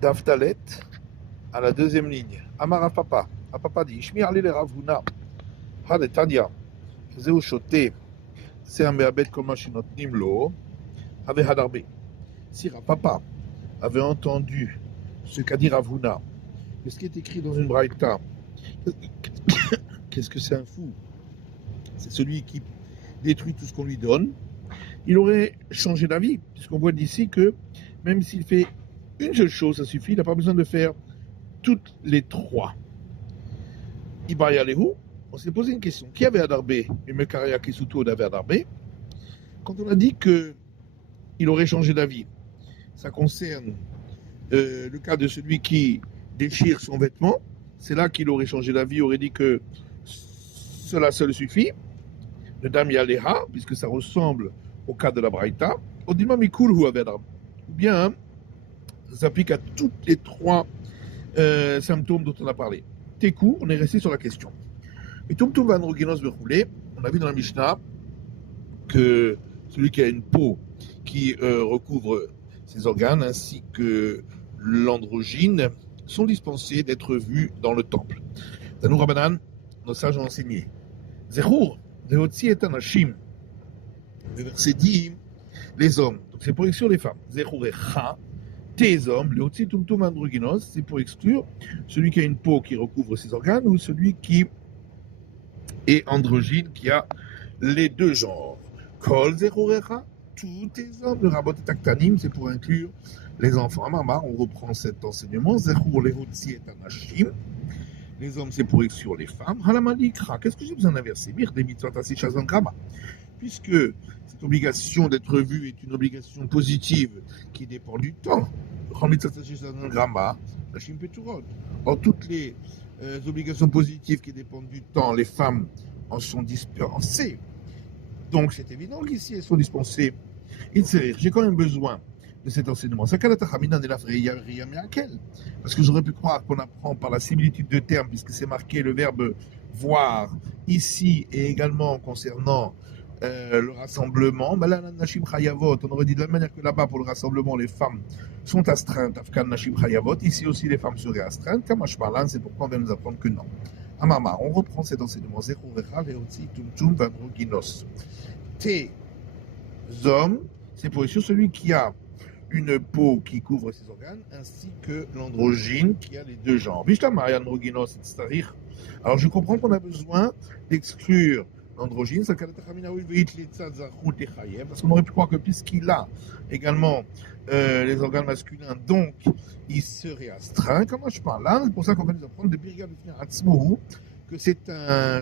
Daftalet, à la deuxième ligne. Amar à papa dit, Ishmi Ali le Ravuna, Hadetania, Zéou Shoté, c'est un béabet comme machinot Nimlo, avait Hadarbe. Si papa avait entendu ce qu'a dit Ravuna, ce qui est écrit dans une braïta, qu'est-ce que c'est un fou? C'est celui qui détruit tout ce qu'on lui donne. Il aurait changé d'avis, puisqu'on voit d'ici que même s'il fait une seule chose, ça suffit, il n'a pas besoin de faire toutes les trois. Ibayalehu, on s'est posé une question. Qui avait Adarbe et Mekaria Kisuto avait Adarbe? Quand on a dit qu'il aurait changé d'avis, ça concerne le cas de celui qui déchire son vêtement. C'est là qu'il aurait changé d'avis, aurait dit que cela seul suffit. Le Dam Yaleha, puisque ça ressemble au cas de la Braïta. Odilma Mikul ou Adarbe. Ou bien, ça s'applique à tous les trois symptômes dont on a parlé. Tekou, on est resté sur la question. Et Tumtum Van Roginos Bechoulé, on a vu dans la Mishnah que celui qui a une peau qui recouvre ses organes ainsi que l'androgyne sont dispensés d'être vus dans le temple. Tanou Rabbanan, nos sages ont enseigné. Zechur, Zehotzi et Anashim. Le verset dit les hommes, donc c'est pour exclure les femmes. Zechur et Cha, tes hommes, le Hotzi Tumtum Androgynos, c'est pour exclure celui qui a une peau qui recouvre ses organes ou celui qui est androgyne, qui a les deux genres. Kol Zechurecha, tous tes hommes, le Rabot et Taktanim, c'est pour inclure les enfants. Amamar, on reprend cet enseignement. Zechur le Hotzi et Anashim. Les hommes, c'est pour exclure les femmes. Halamalikra, qu'est-ce que j'ai besoin d'inverser? Bir de mitzvot asi shazan grama. Puisque cette obligation d'être vue est une obligation positive qui dépend du temps. Or, toutes les obligations positives qui dépendent du temps, les femmes en sont dispensées. Donc, c'est évident qu'ici, elles sont dispensées. J'ai quand même besoin de cet enseignement. Parce que j'aurais pu croire qu'on apprend par la similitude de termes, puisque c'est marqué le verbe voir ici et également concernant le rassemblement. On aurait dit de la même manière que là-bas pour le rassemblement, les femmes sont astreintes. Ici aussi, les femmes seraient astreintes. C'est pourquoi on vient nous apprendre que non. Amama, on reprend cet enseignement. Tes hommes, c'est pour sûr celui qui a une peau qui couvre ses organes, ainsi que l'androgyne qui a les deux genres. Alors je comprends qu'on a besoin d'exclure l'androgyne, parce qu'on aurait pu croire que puisqu'il a également les organes masculins, donc il serait astreint. Comment je parle là? C'est pour ça qu'on va nous apprendre de Birgad Atzmohu, que c'est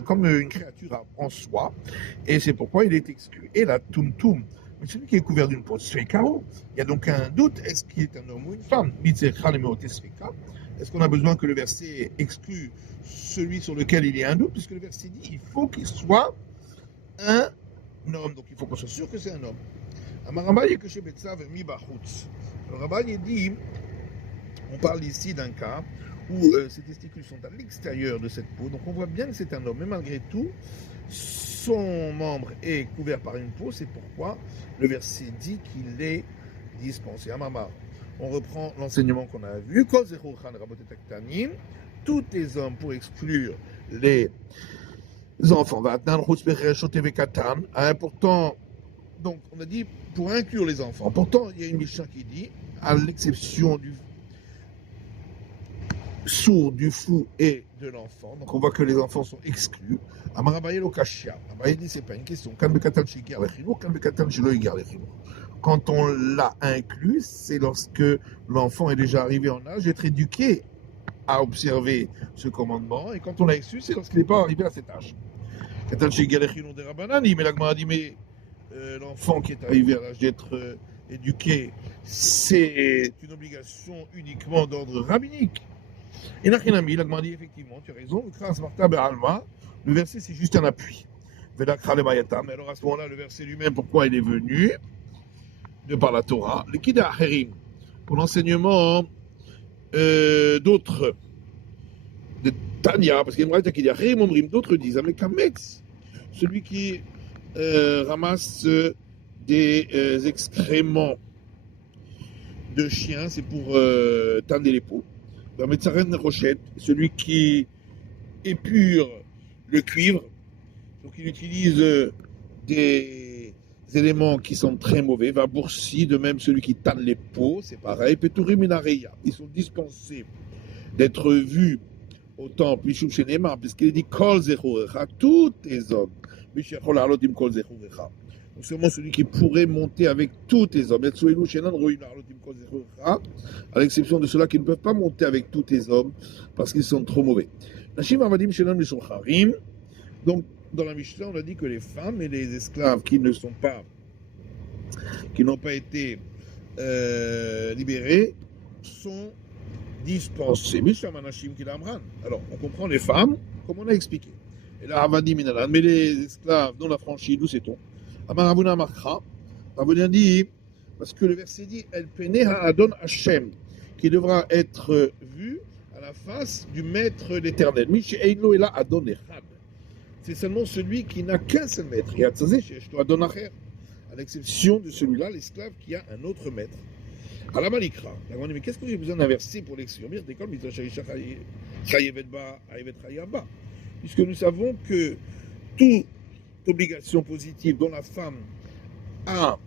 comme une créature en soi, et c'est pourquoi il est exclu. Et la Tumtum, mais celui qui est couvert d'une peau Sfekao, il y a donc un doute, est-ce qu'il est un homme ou une femme? Est-ce qu'on a besoin que le verset exclue celui sur lequel il y a un doute? Puisque le verset dit il faut qu'il soit un homme, donc il faut qu'on soit sûr que c'est un homme. Le Rabban dit, on parle ici d'un cas où ses testicules sont à l'extérieur de cette peau, donc on voit bien que c'est un homme, mais malgré tout, son membre est couvert par une peau, c'est pourquoi le verset dit qu'il est dispensé. Amamar, on reprend l'enseignement qu'on a vu, tous les hommes pour exclure les enfants. Pourtant, donc on a dit pour inclure les enfants. Pourtant, il y a une Mishnah qui dit, à l'exception du sourd, du fou et de l'enfant, donc on voit que les enfants sont exclus. Amarabaye Lokashia. Abaye dit c'est pas une question. Quand on l'a inclus, c'est lorsque l'enfant est déjà arrivé en âge d'être éduqué à observer ce commandement, et quand on l'a exclu, c'est lorsqu'il n'est pas arrivé à cet âge. Mais l'Agmara dit, mais l'enfant qui est arrivé à l'âge d'être éduqué, c'est une obligation uniquement d'ordre rabbinique. Et Nachinami, l'Agmara dit, effectivement, tu as raison, le verset c'est juste un appui. Mais alors à ce moment-là, le verset lui-même, pourquoi il est venu? De par la Torah, le Kida Herim, pour l'enseignement d'autres, de Tanya, parce qu'il y a une braïta qui dit Herim Omrim, d'autres disent Amekametz, celui qui ramasse des excréments de chien, c'est pour tendre les peaux. Dans Metzaren Rochette, celui qui épure le cuivre, donc il utilise des éléments qui sont très mauvais, va boursi, de même celui qui tanne les peaux, c'est pareil, Peturim Minareya, ils sont dispensés d'être vus au temple, Mishum Shenema, puisqu'il dit Kol Zechurecha, tous tes hommes, Mishachol Alotim Kol Zechurecha. Donc seulement celui qui pourrait monter avec tous tes hommes, à l'exception de ceux-là qui ne peuvent pas monter avec tous tes hommes parce qu'ils sont trop mauvais. Donc, dans la Mishnah, on a dit que les femmes et les esclaves qui n'ont pas été libérés sont dispensés. Alors, on comprend les femmes, comme on a expliqué. Et là, mais les esclaves dont la franchise, d'où sait-on? Amaravuna Makra, Ravuna dit, parce que le verset dit, El Pene Ha'adon Hashem, qui devra être vu à la face du Maître l'Éternel. C'est seulement celui qui n'a qu'un seul maître. À l'exception de celui-là, l'esclave qui a un autre maître. À la Malikra, mais qu'est-ce que j'ai besoin d'un verset pour l'exclure? Puisque nous savons que toute obligation positive dont la femme a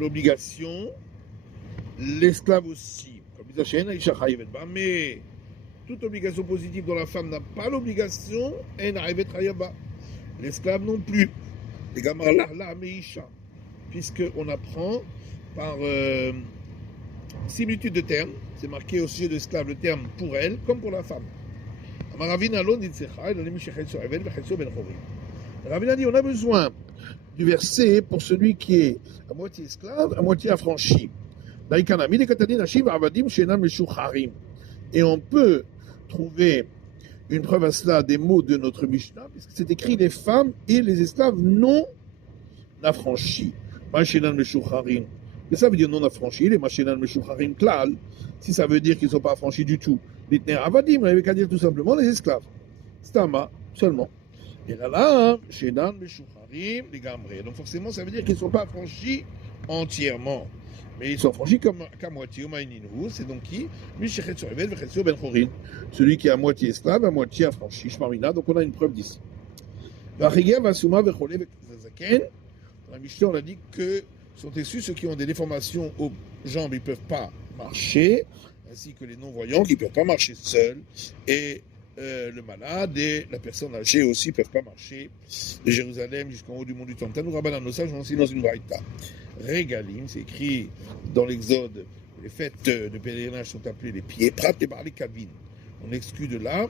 l'obligation, l'esclave aussi. Mais toute obligation positive dont la femme n'a pas l'obligation, l'esclave non plus. Puisqu'on apprend par similitude de termes, c'est marqué au sujet de l'esclave le terme pour elle comme pour la femme. Ravina dit on a besoin du verset pour celui qui est à moitié esclave, à moitié affranchi. Et on peut trouver une preuve à cela des mots de notre Mishnah, puisque c'est écrit les femmes et les esclaves non affranchis. Mais ça veut dire non affranchis, les Mashenan Meshucharim Klal, si ça veut dire qu'ils ne sont pas affranchis du tout. L'Itner Avadim, on n'avait qu'à dire tout simplement les esclaves. Stama, seulement. Et là, Shenan Meshucharim, les Gamré. Donc forcément, ça veut dire qu'ils ne sont pas affranchis entièrement. Mais ils sont affranchis qu'à moitié. C'est donc qui? Celui qui est à moitié esclave, à moitié affranchi. Shmarina, donc on a une preuve d'ici. Dans la Mishnah, on a dit que sont issus ceux qui ont des déformations aux jambes, ils ne peuvent pas marcher, ainsi que les non-voyants qui ne peuvent pas marcher seuls, et le malade et la personne âgée aussi ne peuvent pas marcher de Jérusalem jusqu'en haut du mont du Temple. Tanou Rabban Anosa, j'en suis dans une braïta. Régalim, c'est écrit dans l'Exode, les fêtes de pèlerinage sont appelées les pieds, prat et bar les kavin. On exclut de là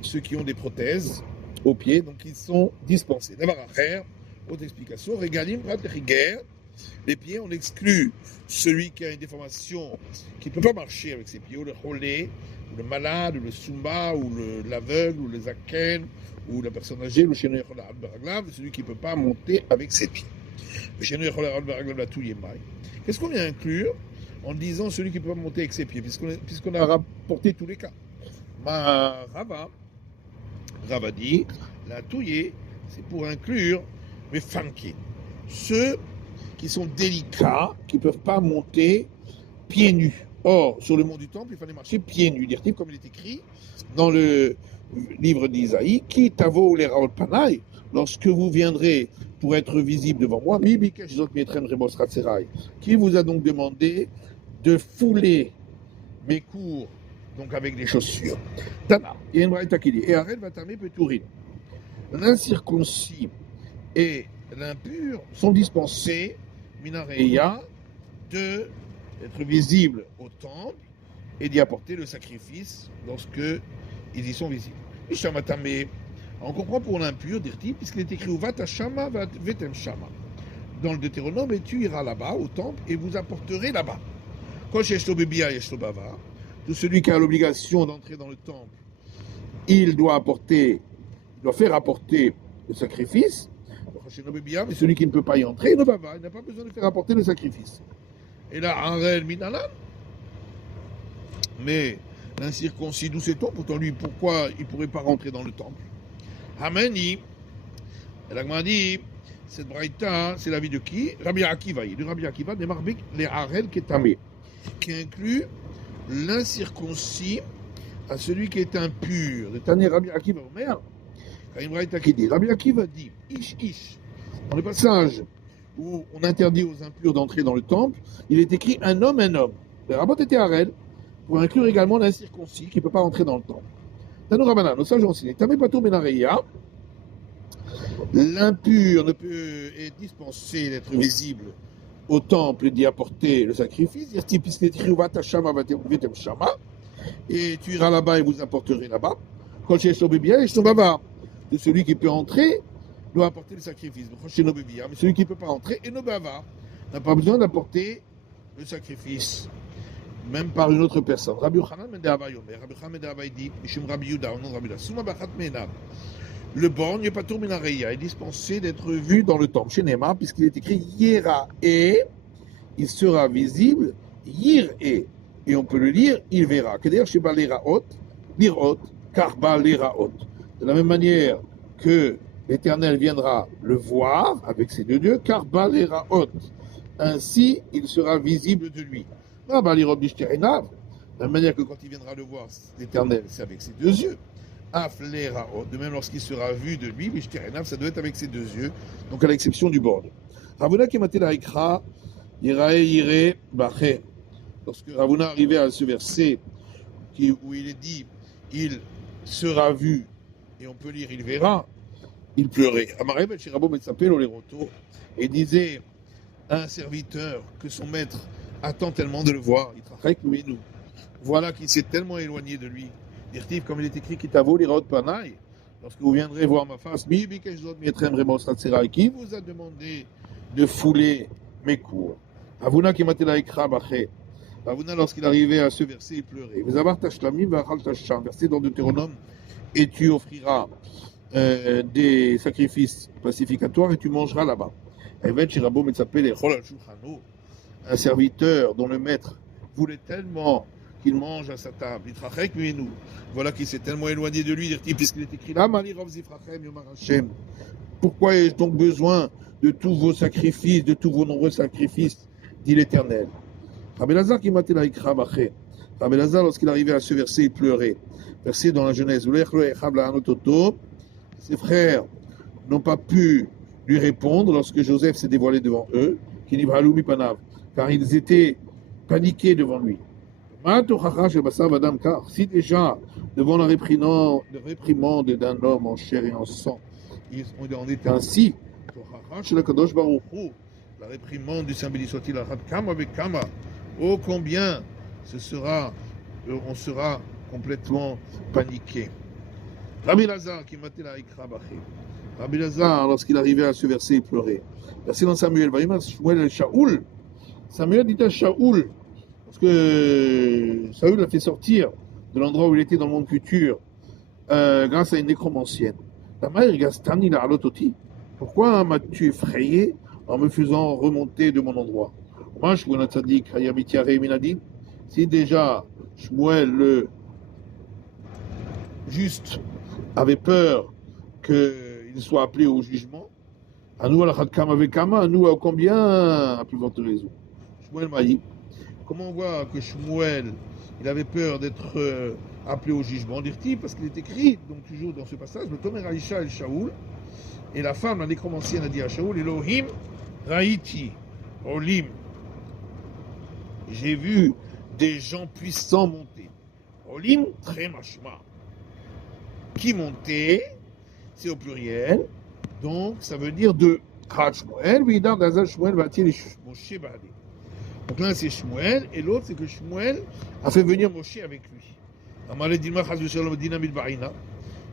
ceux qui ont des prothèses aux pieds, donc ils sont dispensés. D'abord à faire, autre explication, Régalim, prat et rigueur. Les pieds, on exclut celui qui a une déformation, qui ne peut pas marcher avec ses pieds, ou le cholé, ou le malade, ou le sumba, ou l'aveugle, ou le zaken, ou la personne âgée, le chénou yachol al-baraglav, celui qui ne peut pas monter avec ses pieds. Le chénou yachol al-baraglav, la touye-maï. Qu'est-ce qu'on vient inclure en disant celui qui ne peut pas monter avec ses pieds, puisqu'on a rapporté tous les cas? Rava dit, la touye, c'est pour inclure les fanki, ceux qui sont délicats, qui ne peuvent pas monter pieds nus. Or, sur le mont du Temple, il fallait marcher pieds nus. Dire comme il est écrit dans le livre d'Isaïe, qui tavo les raol panaï, lorsque vous viendrez pour être visible devant moi, qui vous a donc demandé de fouler mes cours, donc avec des chaussures. Tana, il y a une braïta qui dit, et arrête va t'armer petourin. L'incirconcis et l'impur sont dispensés Minareya d'être visibles au temple et d'y apporter le sacrifice lorsque ils y sont visibles. On comprend pour l'impur, dit-il, puisqu'il est écrit Vatashama Vetem Shama. Dans le Deutéronome, et tu iras là-bas au temple et vous apporterez là-bas. Tout celui qui a l'obligation d'entrer dans le temple, il doit faire apporter le sacrifice. Mais celui qui ne peut pas y entrer, il n'a pas besoin de faire apporter le sacrifice. Et là, Arel Minalan. Mais l'incirconcis, d'où sait-on? Pourtant, lui, pourquoi il ne pourrait pas rentrer dans le temple? Hamani, l'Agma dit, Cette braïta, c'est l'avis de qui? Rabbi Akiva. Du Rabbi Akiva, des marbik, les harel ketamé, qui inclut l'incirconcis à celui qui est impur. Le Tané Rabbi Akiva Omer, il y a une braïta qui dit, Rabbi Akiva dit, ish, dans le passage où on interdit aux impurs d'entrer dans le temple, il est écrit un homme. Le rabbin était harel, pour inclure également l'incirconcis qui ne peut pas entrer dans le temple. Tanou Rabbanan, nos sages ont enseigné, Tamé Patou Menareya, l'impur ne peut être dispensé d'être visible au temple et d'y apporter le sacrifice, puisqu'il est écrit et tu iras là-bas et vous apporterez là-bas. Quand chez Shobébia et Shobaba, celui qui peut entrer doit apporter le sacrifice. Mais celui qui ne peut pas entrer et Nobava n'a pas besoin d'apporter le sacrifice, même par une autre personne. Rabbi Yochanan Mendehavai Omer, Rabbi Yochanan Mendehavai dit, Mishum Rabbi Yuda, au nom de Rabbi Yuda, Souma Bachat Menav. Le borgne n'est pas tourminareya, est dispensé d'être vu dans le temple. Chez Nema, puisqu'il est écrit Yera et, il sera visible, Yir et on peut le lire, il verra. Que d'ailleurs, chez Baleraot, Lirot, car Baleraot. De la même manière que l'Éternel viendra le voir avec ses deux dieux, car Baleraot. Ainsi, il sera visible de lui. De la même manière que quand il viendra le voir, l'Éternel, c'est avec ses deux yeux. De même lorsqu'il sera vu de lui, ça doit être avec ses deux yeux, donc à l'exception du bord. Ravuna qui maté la ikra, irae baché. Lorsque Ravuna arrivait à ce verset où il est dit, il sera vu, et on peut lire, il verra, il pleurait. Amareb el Shirabo Metzapel Oleroto, et disait à un serviteur que son maître attend tellement de le voir, il travaille mais nous. Voilà qu'il s'est tellement éloigné de lui. Comme il est écrit, qui lorsque vous viendrez voir ma face, qui vous a demandé de fouler mes cours? Avuna qui maté la ikra baché. Avuna, lorsqu'il arrivait à ce verset, il pleurait. Vous avez verset dans Deutéronome, et tu offriras des sacrifices pacificatoires et tu mangeras là-bas. Un serviteur dont le maître voulait tellement qu'il mange à sa table. Voilà qu'il s'est tellement éloigné de lui, puisqu'il est écrit là, pourquoi ai-je donc besoin de tous vos sacrifices, de tous vos nombreux sacrifices, dit l'Éternel. Rabbi Lazar qui matait la ikra baché. Rabbi Lazar, lorsqu'il arrivait à ce verset, il pleurait. Verset dans la Genèse. Ses frères n'ont pas pu lui répondre lorsque Joseph s'est dévoilé devant eux, car ils étaient paniqués devant lui. Si déjà, devant la réprimande d'un homme en chair et en sang, on est ainsi, la réprimande du Saint béni soit-il, oh combien on sera complètement paniqué. Rabbi Lazar qui matait la ikra baché. Rabbi Lazar, lorsqu'il arrivait à ce verset, il pleurait. Verset dans Samuel, Samuel dit à Shaoul, parce que Saül l'a fait sortir de l'endroit où il était dans le monde futur grâce à une nécromancienne. Pourquoi m'as-tu effrayé en me faisant remonter de mon endroit? Si déjà Shmuel le juste avait peur qu'il soit appelé au jugement, à nous, à nous, à combien à plus forte raison. Shmuel m'a dit. Comment on voit que Shmuel, il avait peur d'être appelé au jugement, dit-il, parce qu'il est écrit, donc toujours dans ce passage, le Tomer Aïcha el Shaoul, et la femme, la nécromancienne, a dit à Shaoul, Elohim Raïti, Olim, j'ai vu des gens puissants monter. Olim, très machma. Qui montaient, c'est au pluriel, donc ça veut dire de Krat Shmuel, Vidar Dazal Shmuel, va-t-il Moshe Bahadé. Donc l'un c'est Shmuel, et l'autre c'est que Shmuel a fait venir Moshe avec lui.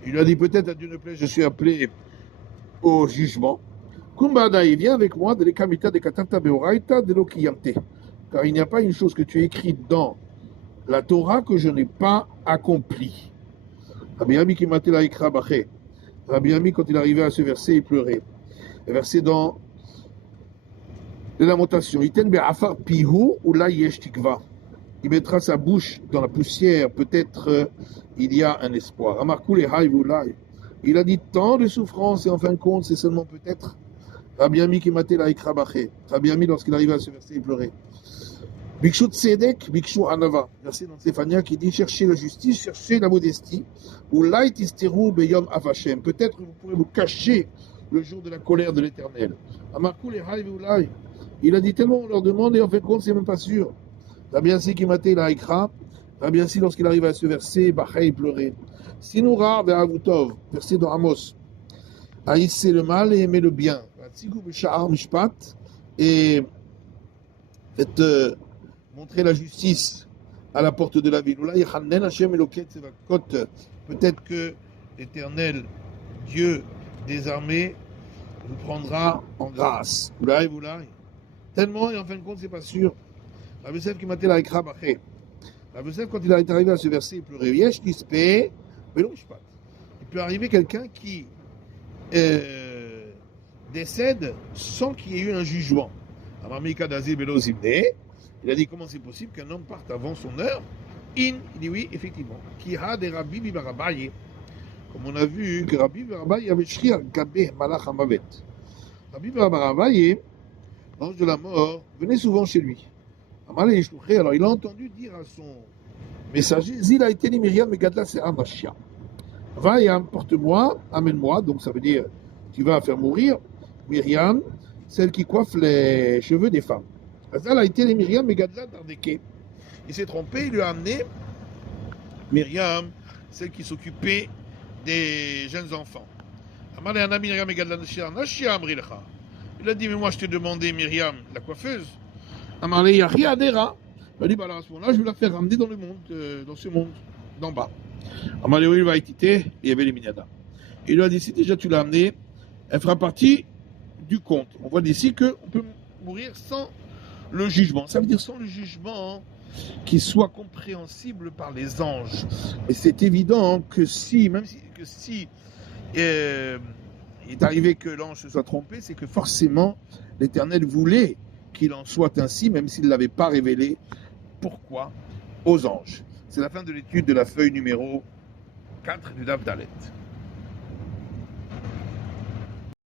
Il lui a dit peut-être à Dieu ne plaît, je suis appelé au jugement. Kumbada, il vient avec moi de l'Ekamita de Katata Beoraita de l'Okiyamte. Car il n'y a pas une chose que tu as écrite dans la Torah que je n'ai pas accomplie. Rabbi Ami qui matait la Ikra Baché. Rabbi Ami, quand il arrivait à ce verset, il pleurait. Le verset dans les lamentations. Iten be'afar pihu ou la yesh tikva. Il mettra sa bouche dans la poussière, peut-être il y a un espoir. Amarkou le haïv ou laï. Il a dit tant de souffrances et en fin de compte, c'est seulement peut-être Rabbi Ami qui matait la Ikra Baché. Rabbi Ami, lorsqu'il arrivait à ce verset, il pleurait. Bikshu Tzedek, Bikshu Anava. Verset dans Stéphania qui dit cherchez la justice, cherchez la modestie. Ou Light Isteru Beyom Avashem. Peut-être que vous pourrez vous cacher le jour de la colère de l'Éternel. Amarkou les Haï Veulai. Il a dit tellement on leur demande et en fait compte, c'est même pas sûr. Rabbi Asi qui matait la Ikra. Rabbi Asi, lorsqu'il arrivait à ce verset, Baché, il pleurait. Sinura Ve'avutov. Verset dans Amos. Haïssez le mal et aimez le bien. Et faites montrer la justice à la porte de la ville. Peut-être que l'Éternel, Dieu des armées, vous prendra en grâce. Tellement, et en fin de compte, c'est pas sûr. Rabbi Yosef qui matait la Ikra Baché. Rabbi Yosef, quand il est arrivé à ce verset, il pleurait. Il peut arriver quelqu'un qui décède sans qu'il y ait eu un jugement. Il a dit comment c'est possible qu'un homme parte avant son heure. Il dit oui, effectivement. Comme on a vu que Rabbi Barabaye avait shriar gabé malach hamavet. Rabbi Barabaye, l'ange de la mort, venait souvent chez lui. Alors il a entendu dire à son messager, Zil a été ni Myriam et Gadla c'est Amashia. Va et porte-moi, amène-moi, donc ça veut dire tu vas faire mourir Myriam, celle qui coiffe les cheveux des femmes. Azal a été les Myriam et Gadla d'Ardeke. Il s'est trompé, il lui a amené Myriam, celle qui s'occupait des jeunes enfants. Il a dit, mais moi je t'ai demandé Myriam, la coiffeuse. Il a dit, alors à ce moment-là, je vais la faire ramener dans le monde, dans ce monde d'en bas. Il va étiter, il y avait les Minyada. Il lui a dit, si déjà tu l'as amenée, elle fera partie du compte. On voit d'ici qu'on peut mourir sans le jugement. Ça veut dire sans le jugement qui soit compréhensible par les anges. Et c'est évident que si, même si, il est arrivé que l'ange se soit trompé, c'est que forcément l'Éternel voulait qu'il en soit ainsi, même s'il ne l'avait pas révélé. Pourquoi aux anges? C'est la fin de l'étude de la feuille numéro 4 du Daf Dalet.